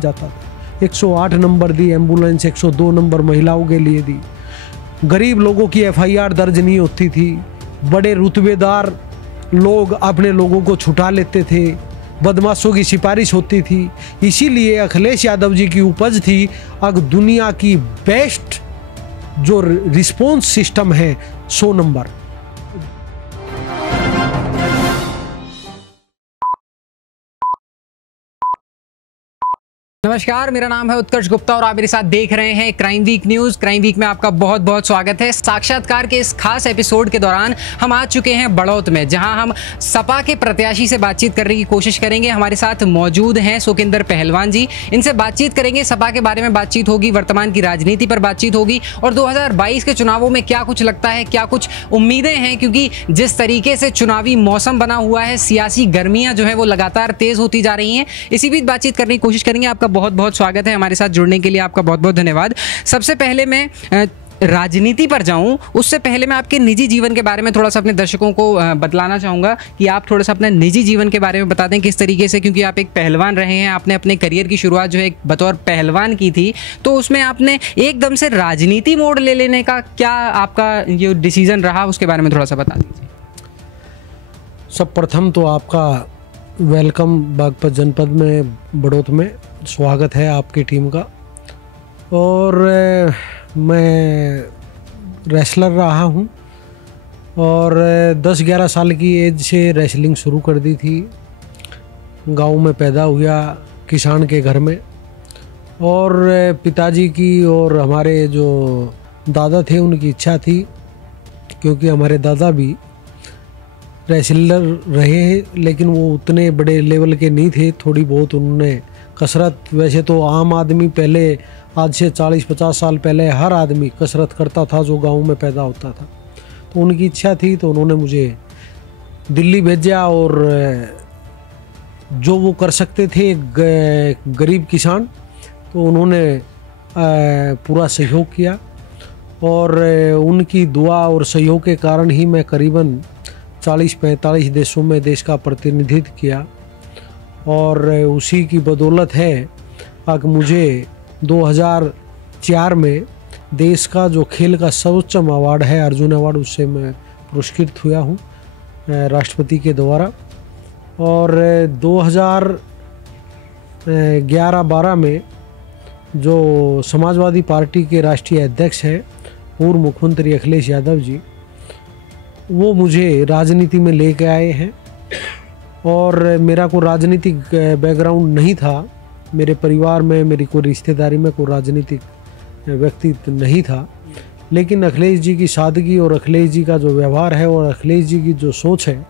जाता था। 108 नंबर दी ambulance, 102 number महिलाओं के लिए दी। गरीब लोगों की FIR दर्ज नहीं होती थी। बड़े रुतबेदार लोग अपने लोगों को छुटा लेते थे। बदमाशों की सिफारिश होती थी। इसीलिए अखिलेश यादव जी की उपज थी अब दुनिया की बेस्ट जो रिस्पॉन्स सिस्टम है 100 नंबर। नमस्कार, मेरा नाम है उत्कर्ष गुप्ता और आप मेरे साथ देख रहे हैं crime week news. Crime week में आपका बहुत बहुत स्वागत है। साक्षात्कार के इस खास एपिसोड के दौरान हम आ चुके हैं बड़ौत में, जहां हम सपा के प्रत्याशी से बातचीत करने की कोशिश करेंगे। हमारे साथ मौजूद हैं सुखिंदर पहलवान जी। इनसे बातचीत करेंगे, सपा के बारे में बातचीत होगी, वर्तमान की राजनीति पर बातचीत होगी और 2022 के चुनावों में क्या कुछ लगता है, क्या कुछ उम्मीदें हैं, क्योंकि जिस तरीके से चुनावी मौसम बना हुआ है, सियासी गर्मियाँ जो है वो लगातार तेज होती जा रही हैं। इसी बीच बातचीत करने की कोशिश करेंगे। आपका बहुत बहुत स्वागत है, हमारे साथ जुड़ने के लिए आपका बहुत बहुत धन्यवाद। सबसे पहले मैं राजनीति पर जाऊं, उससे पहले मैं आपके निजी जीवन के बारे में थोड़ा सा अपने दर्शकों को बतलाना चाहूँगा कि आप थोड़ा सा अपने निजी जीवन के बारे में बता दें किस तरीके से, क्योंकि आप एक पहलवान रहे हैं। आपने अपने करियर की शुरुआत जो है बतौर पहलवान की थी, तो उसमें आपने एकदम से राजनीति मोड़ ले लेने का क्या आपका ये डिसीजन रहा, उसके बारे में थोड़ा सा बता दीजिए। सब प्रथम तो आपका वेलकम बागपत जनपद में बड़ौत में स्वागत है आपकी टीम का। और मैं रेसलर रहा हूँ और 10-11 साल की एज से रेसलिंग शुरू कर दी थी। गांव में पैदा हुआ, किसान के घर में, और पिताजी की और हमारे जो दादा थे उनकी इच्छा थी, क्योंकि हमारे दादा भी रेसलर रहे हैं, लेकिन वो उतने बड़े लेवल के नहीं थे। थोड़ी बहुत उन्होंने कसरत, वैसे तो आम आदमी पहले आज से 40-50 साल पहले हर आदमी कसरत करता था जो गांव में पैदा होता था, तो उनकी इच्छा थी तो उन्होंने मुझे दिल्ली भेजा। और जो वो कर सकते थे गरीब किसान, तो उन्होंने पूरा सहयोग किया और उनकी दुआ और सहयोग के कारण ही मैं करीबन 40-45 देशों में देश का प्रतिनिधित्व किया। और उसी की बदौलत है कि मुझे 2004 में देश का जो खेल का सर्वोच्चम अवार्ड है अर्जुन अवार्ड, उससे मैं पुरस्कृत हुआ हूँ राष्ट्रपति के द्वारा। और 2011-12 में जो समाजवादी पार्टी के राष्ट्रीय अध्यक्ष हैं पूर्व मुख्यमंत्री अखिलेश यादव जी, वो मुझे राजनीति में लेके आए हैं। और मेरा कोई राजनीतिक बैकग्राउंड नहीं था, मेरे परिवार में, मेरी कोई रिश्तेदारी में कोई राजनीतिक व्यक्तित्व नहीं था, लेकिन अखिलेश जी की सादगी और अखिलेश जी का जो व्यवहार है और अखिलेश जी की जो सोच है,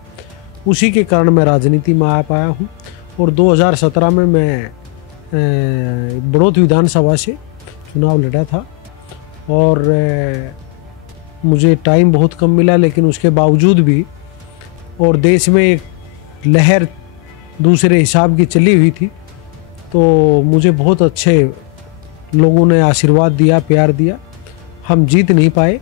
उसी के कारण मैं राजनीति में आ पाया हूँ। और 2017 में मैं बड़ौत विधानसभा से चुनाव लड़ा था और मुझे टाइम बहुत कम मिला, लेकिन उसके बावजूद भी, और देश में एक लहर दूसरे हिसाब की चली हुई थी, तो मुझे बहुत अच्छे लोगों ने आशीर्वाद दिया, प्यार दिया। हम जीत नहीं पाए,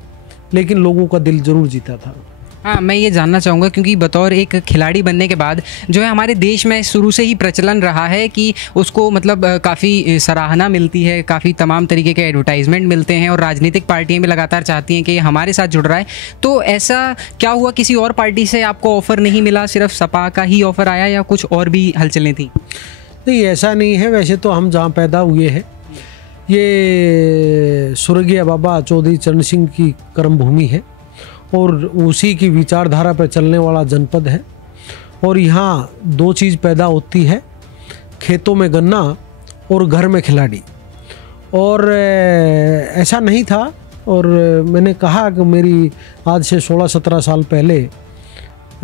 लेकिन लोगों का दिल जरूर जीता था। हाँ, मैं ये जानना चाहूँगा, क्योंकि बतौर एक खिलाड़ी बनने के बाद जो है हमारे देश में शुरू से ही प्रचलन रहा है कि उसको मतलब काफ़ी सराहना मिलती है, काफ़ी तमाम तरीके के एडवर्टाइजमेंट मिलते हैं और राजनीतिक पार्टियां भी लगातार चाहती हैं कि हमारे साथ जुड़ रहा है। तो ऐसा क्या हुआ, किसी और पार्टी से आपको ऑफ़र नहीं मिला, सिर्फ सपा का ही ऑफ़र आया या कुछ और भी हलचलें थी? नहीं, ऐसा नहीं है। वैसे तो हम जहाँ पैदा हुए हैं ये स्वर्गीय बाबा चौधरी चरण सिंह की कर्मभूमि है और उसी की विचारधारा पर चलने वाला जनपद है। और यहाँ दो चीज़ पैदा होती है, खेतों में गन्ना और घर में खिलाड़ी। और ऐसा नहीं था। और मैंने कहा कि मेरी आज से 16-17 साल पहले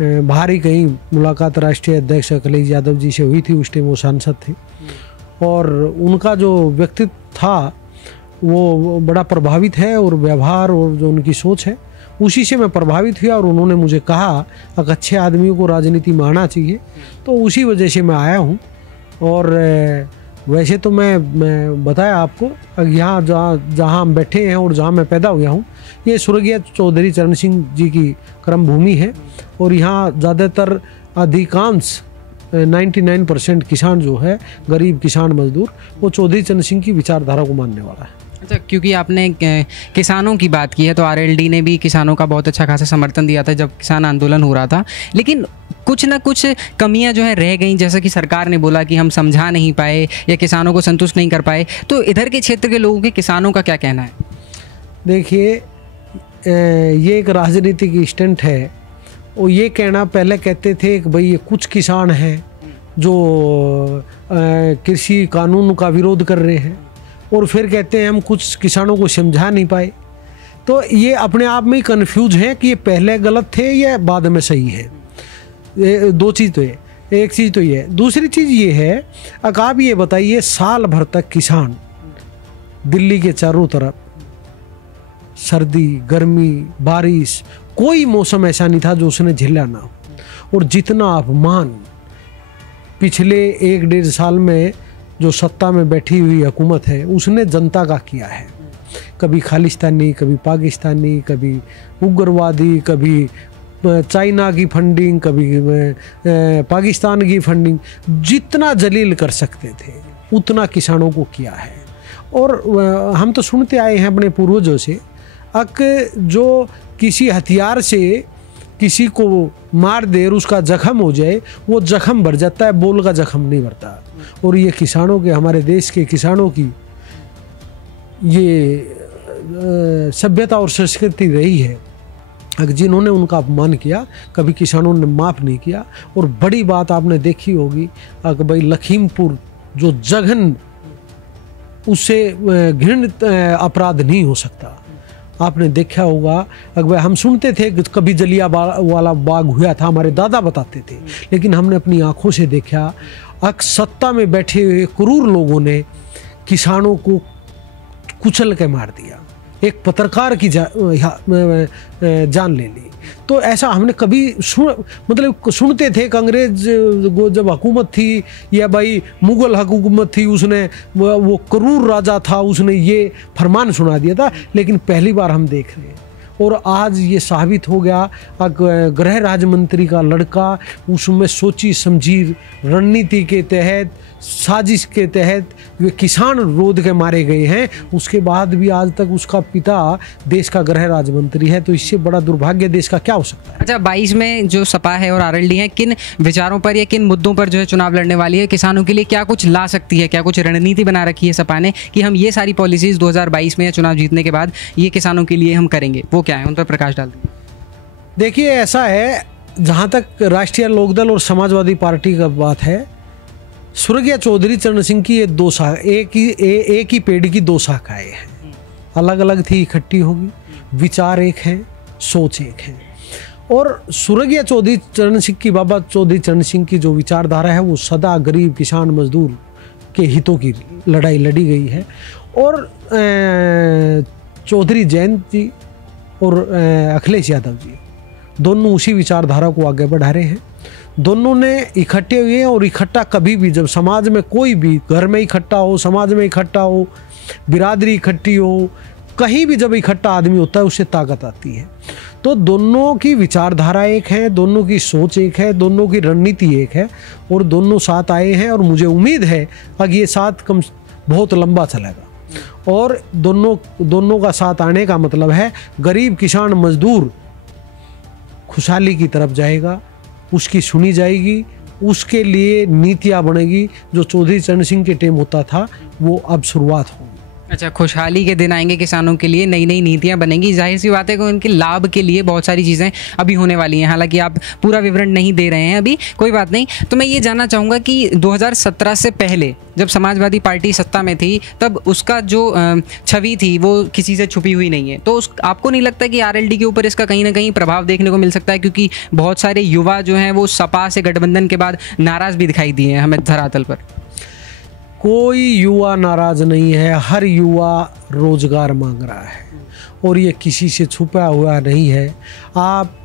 बाहर ही कहीं मुलाकात राष्ट्रीय अध्यक्ष अखिलेश यादव जी से हुई थी। उस टाइम वो सांसद थे और उनका जो व्यक्तित्व था वो बड़ा प्रभावित है और व्यवहार और जो उनकी सोच है उसी से मैं प्रभावित हुआ। और उन्होंने मुझे कहा कि अच्छे आदमियों को राजनीति में आना चाहिए, तो उसी वजह से मैं आया हूँ। और वैसे तो मैं बताया आपको, यहाँ जहाँ हम बैठे हैं और जहाँ मैं पैदा हुआ हूँ ये स्वर्गीय चौधरी चरण सिंह जी की कर्मभूमि है। और यहाँ ज़्यादातर अधिकांश 99% किसान जो है, गरीब किसान मजदूर, वो चौधरी चरण सिंह की विचारधारा को मानने वाला है। अच्छा, क्योंकि आपने किसानों की बात की है तो आरएलडी ने भी किसानों का बहुत अच्छा खासा समर्थन दिया था जब किसान आंदोलन हो रहा था, लेकिन कुछ ना कुछ कमियां जो है रह गई, जैसा कि सरकार ने बोला कि हम समझा नहीं पाए या किसानों को संतुष्ट नहीं कर पाए। तो इधर के क्षेत्र के लोगों के, किसानों का क्या कहना है? देखिए, ये एक राजनीतिक स्टंट है। और ये कहना, पहले कहते थे कि भाई ये कुछ किसान हैं जो कृषि कानून का विरोध कर रहे हैं, और फिर कहते हैं हम कुछ किसानों को समझा नहीं पाए। तो ये अपने आप में ही कन्फ्यूज हैं कि ये पहले गलत थे या बाद में सही है। ये दो चीज़ तो है, एक चीज़ तो ये है। दूसरी चीज़ ये है, अब आप ये बताइए, साल भर तक किसान दिल्ली के चारों तरफ सर्दी, गर्मी, बारिश, कोई मौसम ऐसा नहीं था जो उसने झेला ना हो। और जितना अपमान पिछले 1-1.5 साल में जो सत्ता में बैठी हुई हुकूमत है उसने जनता का किया है, कभी खालिस्तानी, कभी पाकिस्तानी, कभी उग्रवादी, कभी चाइना की फंडिंग, कभी पाकिस्तान की फंडिंग, जितना जलील कर सकते थे उतना किसानों को किया है। और हम तो सुनते आए हैं अपने पूर्वजों से, जो किसी हथियार से किसी को मार दे और उसका जख्म हो जाए, वो जख्म भर जाता है, बोल का जख्म नहीं भरता। और ये किसानों के, हमारे देश के किसानों की ये सभ्यता और संस्कृति रही है। जिन्होंने उनका अपमान किया, कभी किसानों ने माफ़ नहीं किया। और बड़ी बात आपने देखी होगी कि भाई लखीमपुर जो जघन, उससे घृणित अपराध नहीं हो सकता। आपने देखा होगा, अगर हम सुनते थे कि कभी जलियांवाला बाग हुआ था, हमारे दादा बताते थे, लेकिन हमने अपनी आंखों से देखा सत्ता में बैठे हुए क्रूर लोगों ने किसानों को कुचल के मार दिया, एक पत्रकार की जान ले ली। तो ऐसा हमने कभी मतलब सुनते थे कि अंग्रेज जब हुकूमत थी या भाई मुगल हुकूमत थी, उसने वो क्रूर राजा था, उसने ये फरमान सुना दिया था। लेकिन पहली बार हम देख रहे हैं, और आज ये साबित हो गया, गृह राज्य मंत्री का लड़का उसमें सोची समझी रणनीति के तहत, साजिश के तहत वे किसान रोध के मारे गए हैं। उसके बाद भी आज तक उसका पिता देश का गृह राज्य मंत्री है। तो इससे बड़ा दुर्भाग्य देश का क्या हो सकता है? अच्छा, 22 में जो सपा है और आरएलडी है, किन विचारों पर या किन मुद्दों पर जो है चुनाव लड़ने वाली है? किसानों के लिए क्या कुछ ला सकती है? क्या कुछ रणनीति बना रखी है सपा ने कि हम ये सारी पॉलिसीज 2022 में या चुनाव जीतने के बाद ये किसानों के लिए हम करेंगे? वो क्या है, उन पर प्रकाश डाल दीजिए। देखिए, ऐसा है, जहाँ तक राष्ट्रीय लोकदल और समाजवादी पार्टी का बात है, स्वर्गीय चौधरी चरण सिंह की ये दो शाखा, एक ही पेड़ की दो शाखाएं हैं, अलग अलग थी, इकट्ठी होगी। विचार एक है, सोच एक है। और स्वर्गीय चौधरी चरण सिंह की, बाबा चौधरी चरण सिंह की जो विचारधारा है, वो सदा गरीब किसान मजदूर के हितों की लड़ाई लड़ी गई है। और चौधरी जयंत जी और अखिलेश यादव जी दोनों उसी विचारधारा को आगे बढ़ा रहे हैं। दोनों ने इकट्ठे हुए हैं, और इकट्ठा कभी भी, जब समाज में कोई भी, घर में इकट्ठा हो, समाज में इकट्ठा हो, बिरादरी इकट्ठी हो, कहीं भी जब इकट्ठा आदमी होता है उससे ताकत आती है। तो दोनों की विचारधारा एक है, दोनों की सोच एक है, दोनों की रणनीति एक है, और दोनों साथ आए हैं। और मुझे उम्मीद है कि ये साथ बहुत लंबा चलेगा। और दोनों का साथ आने का मतलब है गरीब किसान मजदूर खुशहाली की तरफ जाएगा, उसकी सुनी जाएगी, उसके लिए नीतियाँ बनेगी। जो चौधरी चरण सिंह के टाइम होता था वो अब शुरुआत होगी। अच्छा, खुशहाली के दिन आएंगे किसानों के लिए, नई नई नीतियां बनेंगी। जाहिर सी बात है कि उनके लाभ के लिए बहुत सारी चीज़ें अभी होने वाली हैं। हालांकि आप पूरा विवरण नहीं दे रहे हैं अभी, कोई बात नहीं। तो मैं ये जानना चाहूँगा कि 2017 से पहले जब समाजवादी पार्टी सत्ता में थी, तब उसका जो छवि थी वो किसी से छुपी हुई नहीं है। तो आपको नहीं लगता कि आरएलडी के ऊपर इसका कहीं ना कहीं प्रभाव देखने को मिल सकता है? क्योंकि बहुत सारे युवा जो हैं वो सपा से गठबंधन के बाद नाराज़ भी दिखाई दिए हैं हमें धरातल पर। कोई युवा नाराज नहीं है, हर युवा रोजगार मांग रहा है, और ये किसी से छुपा हुआ नहीं है। आप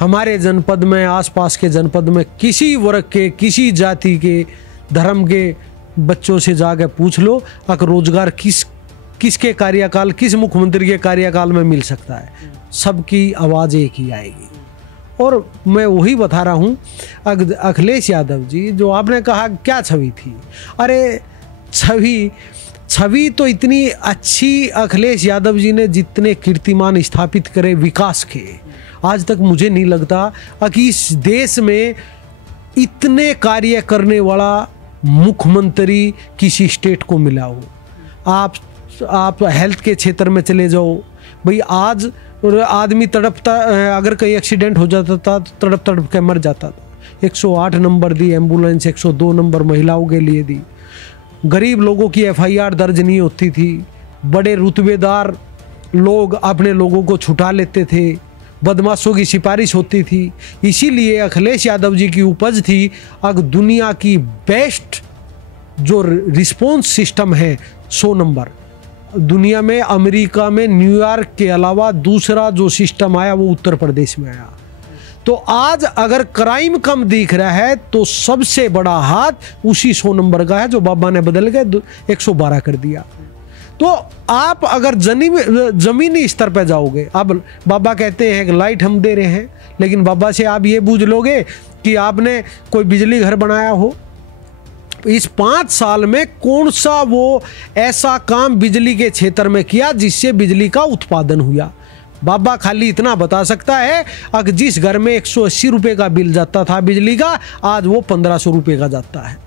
हमारे जनपद में, आसपास के जनपद में किसी वर्ग के, किसी जाति के, धर्म के बच्चों से जाकर पूछ लो कि रोजगार किसके कार्यकाल, किस मुख्यमंत्री के कार्यकाल में मिल सकता है। सबकी आवाज़ एक ही आएगी। और मैं वही बता रहा हूँ, अखिलेश यादव जी, जो आपने कहा क्या छवि थी, अरे छवि तो इतनी अच्छी अखिलेश यादव जी ने जितने कीर्तिमान स्थापित करे विकास के, आज तक मुझे नहीं लगता कि इस देश में इतने कार्य करने वाला मुख्यमंत्री किसी स्टेट को मिला हो। आप हेल्थ के क्षेत्र में चले जाओ भाई, आज आदमी तड़पता, अगर कहीं एक्सीडेंट हो जाता था तो तड़प के मर जाता था। 108 नंबर दी एम्बुलेंस, 102 नंबर महिलाओं के लिए दी। गरीब लोगों की FIR दर्ज नहीं होती थी, बड़े रुतबेदार लोग अपने लोगों को छुटा लेते थे, बदमाशों की सिफारिश होती थी। इसीलिए अखिलेश यादव जी की उपज थी अगर दुनिया की बेस्ट जो रिस्पॉन्स सिस्टम है 100 नंबर दुनिया में, अमेरिका में न्यूयॉर्क के अलावा दूसरा जो सिस्टम आया वो उत्तर प्रदेश में आया। तो आज अगर क्राइम कम दिख रहा है तो सबसे बड़ा हाथ उसी 100 नंबर का है जो बाबा ने बदल के 112 कर दिया। तो आप अगर जमीनी स्तर पर जाओगे, अब बाबा कहते हैं कि लाइट हम दे रहे हैं, लेकिन बाबा से आप ये पूछ लोगे कि आपने कोई बिजली घर बनाया हो, इस 5 साल में कौन सा वो ऐसा काम बिजली के क्षेत्र में किया जिससे बिजली का उत्पादन हुआ। बाबा खाली इतना बता सकता है अगर जिस घर में 180 रुपये का बिल जाता था बिजली का, आज वो 1500 रुपये का जाता है।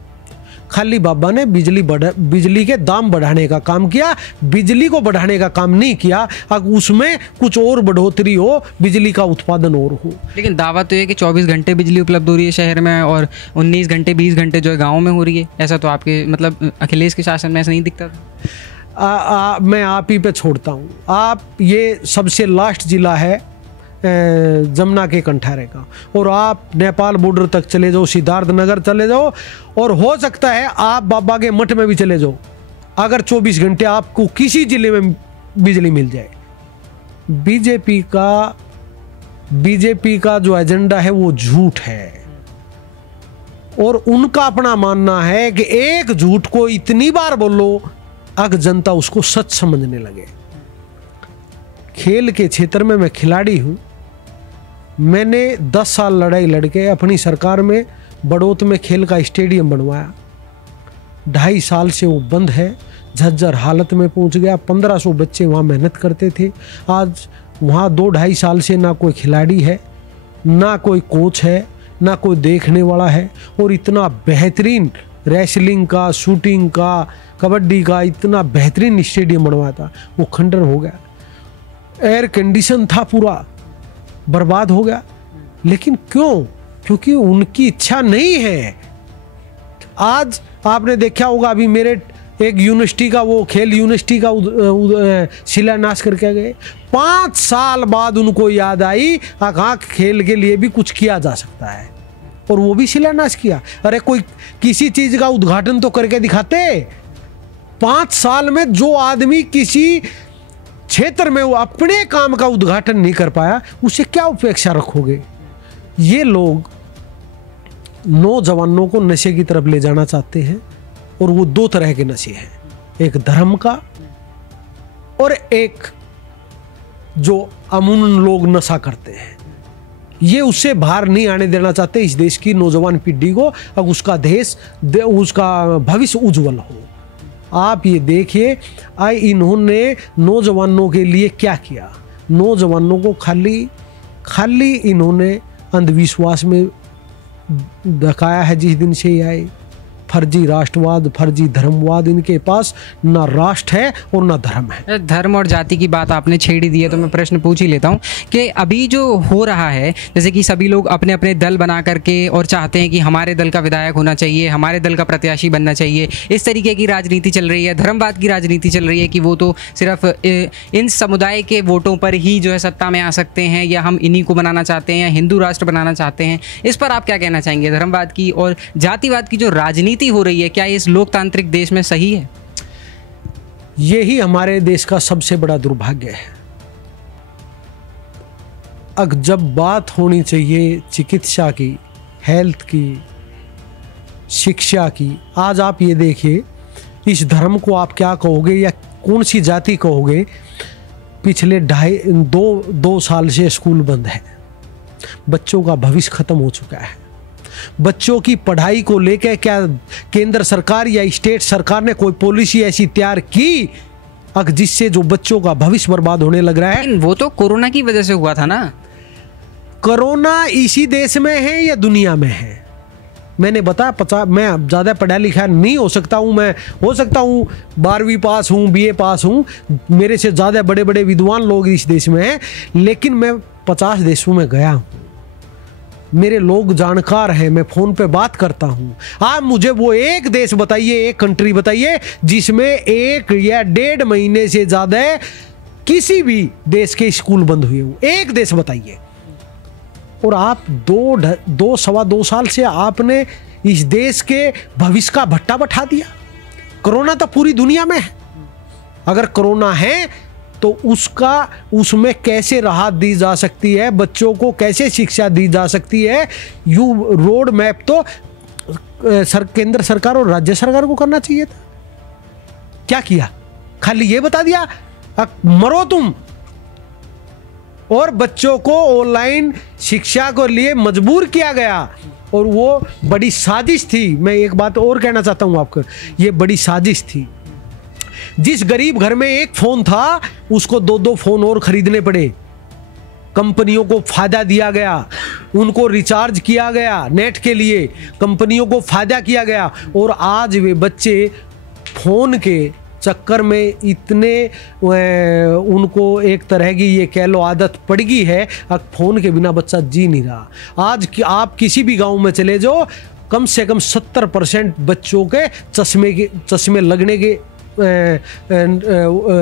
खाली बाबा ने बिजली के दाम बढ़ाने का काम किया, बिजली को बढ़ाने का काम नहीं किया अगर उसमें कुछ और बढ़ोतरी हो, बिजली का उत्पादन और हो। लेकिन दावा तो है कि 24 घंटे बिजली उपलब्ध हो रही है शहर में और 19 घंटे 20 घंटे जो है गाँव में हो रही है। ऐसा तो आपके मतलब अखिलेश के शासन में ऐसा नहीं दिखता था। मैं आप ही पे छोड़ता हूँ। आप ये सबसे लास्ट जिला है जमुना के कंठारे का, और आप नेपाल बॉर्डर तक चले जाओ, सिद्धार्थ नगर चले जाओ, और हो सकता है आप बाबा के मठ में भी चले जाओ, अगर 24 घंटे आपको किसी जिले में बिजली मिल जाए। बीजेपी का जो एजेंडा है वो झूठ है, और उनका अपना मानना है कि एक झूठ को इतनी बार बोलो अगर जनता उसको सच समझने लगे। खेल के क्षेत्र में मैं खिलाड़ी हूं। मैंने 10 साल लड़ाई लड़के अपनी सरकार में बड़ौत में खेल का स्टेडियम बनवाया। 2.5 साल से वो बंद है, झज्जर हालत में पहुंच गया। 1500 बच्चे वहाँ मेहनत करते थे। आज वहाँ 2-2.5 साल से ना कोई खिलाड़ी है, ना कोई कोच है, ना कोई देखने वाला है, और इतना बेहतरीन रेसलिंग का, शूटिंग का, कबड्डी का इतना बेहतरीन स्टेडियम बनवाया था, वो खंडर हो गया। एयर कंडीशन था, पूरा बर्बाद हो गया। लेकिन क्यों? क्योंकि उनकी इच्छा नहीं है। आज आपने देखा होगा, अभी मेरे एक यूनिवर्सिटी का, वो खेल यूनिवर्सिटी का शिलान्यास करके गए। 5 साल बाद उनको याद आई हाँ खेल के लिए भी कुछ किया जा सकता है, और वो भी शिलान्यास किया। अरे कोई किसी चीज का उद्घाटन तो करके दिखाते। 5 साल में जो आदमी किसी क्षेत्र में वो अपने काम का उद्घाटन नहीं कर पाया, उसे क्या अपेक्षा रखोगे? ये लोग नौजवानों को नशे की तरफ ले जाना चाहते हैं, और वो 2 तरह के नशे हैं, एक धर्म का और एक जो अमूमन लोग नशा करते हैं। ये उससे बाहर नहीं आने देना चाहते इस देश की नौजवान पीढ़ी को, अब उसका उसका भविष्य उज्जवल हो। आप ये देखिए इन्होंने नौजवानों के लिए क्या किया। नौजवानों को खाली इन्होंने अंधविश्वास में धकाया है। जिस दिन से ये आए, फर्जी राष्ट्रवाद, फर्जी धर्मवाद, इनके पास ना राष्ट्र है और ना धर्म है। धर्म और जाति की बात आपने छेड़ी दी है, तो मैं प्रश्न पूछ ही लेता हूँ कि अभी जो हो रहा है, जैसे कि सभी लोग अपने अपने दल बना करके और चाहते हैं कि हमारे दल का विधायक होना चाहिए, हमारे दल का प्रत्याशी बनना चाहिए, इस तरीके की राजनीति चल रही है, धर्मवाद की राजनीति चल रही है कि वो तो सिर्फ इन समुदाय के वोटों पर ही जो है सत्ता में आ सकते हैं, या हम इन्हीं को बनाना चाहते हैं, या हिंदू राष्ट्र बनाना चाहते हैं। इस पर आप क्या कहना चाहेंगे? धर्मवाद की और जातिवाद की जो राजनीति हो रही है, क्या इस लोकतांत्रिक देश में सही है? यही हमारे देश का सबसे बड़ा दुर्भाग्य है। जब बात होनी चाहिए चिकित्सा की, हेल्थ की, शिक्षा की, आज आप ये देखिए, इस धर्म को आप क्या कहोगे या कौन सी जाति कहोगे? पिछले 2.5 साल से स्कूल बंद है। बच्चों का भविष्य खत्म हो चुका है। बच्चों की पढ़ाई को लेकर क्या केंद्र सरकार या स्टेट सरकार ने कोई पॉलिसी ऐसी तैयार की जिससे जो बच्चों का भविष्य बर्बाद होने लग रहा है? वो तो कोरोना की वजह से हुआ था ना। कोरोना इसी देश में है या दुनिया में है? मैंने बताया मैं ज़्यादा पढ़ा लिखा नहीं हो सकता हूँ, मैं हो सकता हूँ 12वीं पास हूँ, BA पास हूँ, मेरे से ज़्यादा बड़े बड़े विद्वान लोग इस देश में हैं, लेकिन मैं 50 देशों में गया हूँ, मेरे लोग जानकार हैं, मैं फ़ोन पे बात करता हूँ। आप मुझे वो एक देश बताइए, एक कंट्री बताइए जिसमें 1 या 1.5 महीने से ज़्यादा किसी भी देश के स्कूल बंद हुए हो, एक देश बताइए। और आप 2-2.25 साल से आपने इस देश के भविष्य का भट्टा बैठा दिया। कोरोना तो पूरी दुनिया में है, अगर कोरोना है तो उसमें कैसे राहत दी जा सकती है, बच्चों को कैसे शिक्षा दी जा सकती है, रोड मैप तो केंद्र सरकार और राज्य सरकार को करना चाहिए था। क्या किया? खाली ये बता दिया मरो तुम, और बच्चों को ऑनलाइन शिक्षा को लिए मजबूर किया गया। और वो बड़ी साजिश थी। मैं एक बात और कहना चाहता हूं आपको, ये बड़ी साजिश थी। जिस गरीब घर में एक फोन था उसको 2-2 फोन और खरीदने पड़े। कंपनियों को फायदा दिया गया, उनको रिचार्ज किया गया नेट के लिए, कंपनियों को फायदा किया गया। और आज वे बच्चे फोन के चक्कर में इतने उनको एक तरह की ये कह लो आदत पड़ गई है, अब फोन के बिना बच्चा जी नहीं रहा। आज आप किसी भी गांव में चले जाओ, कम से कम 70% बच्चों के चश्मे लगने के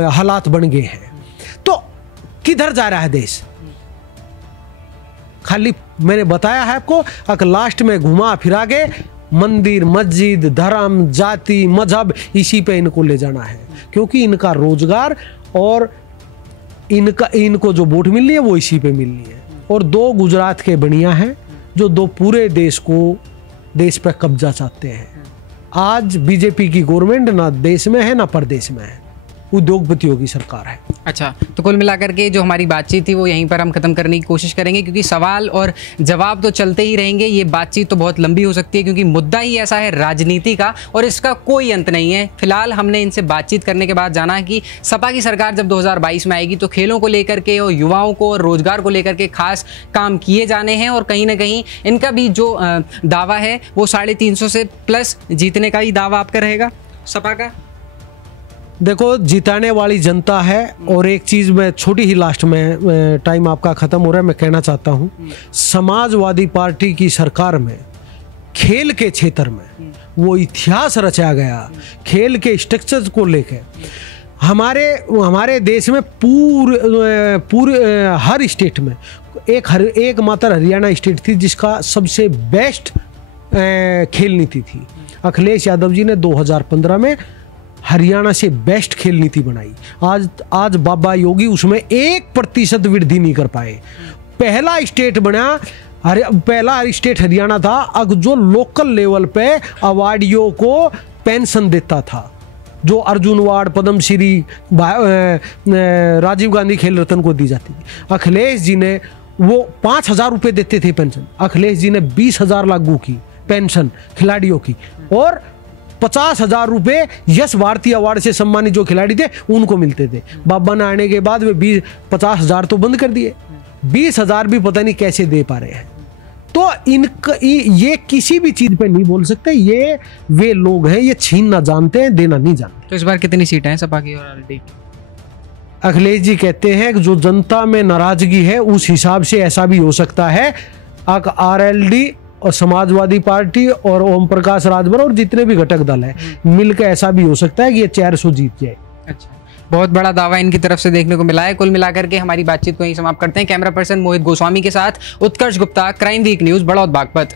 हालात बन गए हैं। तो किधर जा रहा है देश? खाली मैंने बताया है आपको, लास्ट में घुमा फिरा के मंदिर, मस्जिद, धर्म, जाति, मजहब, इसी पे इनको ले जाना है, क्योंकि इनका रोजगार और इनको जो वोट मिलनी है वो इसी पे मिलनी है। और 2 गुजरात के बढ़िया हैं जो 2 पूरे देश पे कब्जा चाहते हैं। आज बीजेपी की गवर्नमेंट ना देश में है ना प्रदेश में है, उद्योगपतियों की सरकार है। अच्छा, तो कुल मिलाकर के जो हमारी बातचीत थी वो यहीं पर हम खत्म करने की कोशिश करेंगे, क्योंकि सवाल और जवाब तो चलते ही रहेंगे। ये बातचीत तो बहुत लंबी हो सकती है, क्योंकि मुद्दा ही ऐसा है राजनीति का, और इसका कोई अंत नहीं है। फिलहाल हमने इनसे बातचीत करने के बाद जाना कि सपा की सरकार जब 2022 में आएगी तो खेलों को लेकर के और युवाओं को और रोजगार को लेकर के खास काम किए जाने हैं। और कहीं ना कहीं इनका भी जो दावा है वो 350 से प्लस जीतने का ही दावा आपका रहेगा सपा का। देखो, जिताने वाली जनता है। और एक चीज मैं छोटी ही लास्ट में, टाइम आपका खत्म हो रहा है, मैं कहना चाहता हूँ, समाजवादी पार्टी की सरकार में खेल के क्षेत्र में वो इतिहास रचा गया, खेल के स्ट्रक्चर को लेकर हमारे देश में पूरे हर स्टेट में एक मात्र हरियाणा स्टेट थी जिसका सबसे बेस्ट खेल नीति थी। अखिलेश यादव जी ने 2015 में हरियाणा से बेस्ट खेल नीति बनाई। आज बाबा योगी उसमें 1% वृद्धि नहीं कर पाए। पहला स्टेट हरियाणा था अब जो लोकल लेवल पे अवार्डियों को पेंशन देता था, जो अर्जुन अवार्ड, पद्मश्री, राजीव गांधी खेल रत्न को दी जाती थी। अखिलेश जी ने वो 5,000 रुपये देते थे पेंशन, अखिलेश जी ने 20,000 लागू की पेंशन खिलाड़ियों की, और 50,000 रुपये यश भारती अवार्ड से सम्मानित जो खिलाड़ी थे उनको मिलते थे। बाबा ने आने के बाद वे 50,000 तो बंद कर दिए, 20,000 भी पता नहीं कैसे दे पा रहे हैं। तो ये किसी भी चीज पे नहीं बोल सकते, ये वे लोग हैं, ये छीनना जानते हैं, देना नहीं जानते। तो इस बार कितनी सीटें हैं सपा की और आरएलडी की? अखिलेश जी कहते हैं कि जो जनता में नाराजगी है उस हिसाब से ऐसा भी हो सकता है आरएलडी और समाजवादी पार्टी और ओम प्रकाश राजभर और जितने भी घटक दल हैं मिलकर ऐसा भी हो सकता है कि ये 400 जीत जाए। अच्छा, बहुत बड़ा दावा इनकी तरफ से देखने को मिला है। कुल मिलाकर के हमारी बातचीत को यहीं समाप्त करते हैं। कैमरा पर्सन मोहित गोस्वामी के साथ Utkarsh Gupta, crime week news, Baraut Baghpat.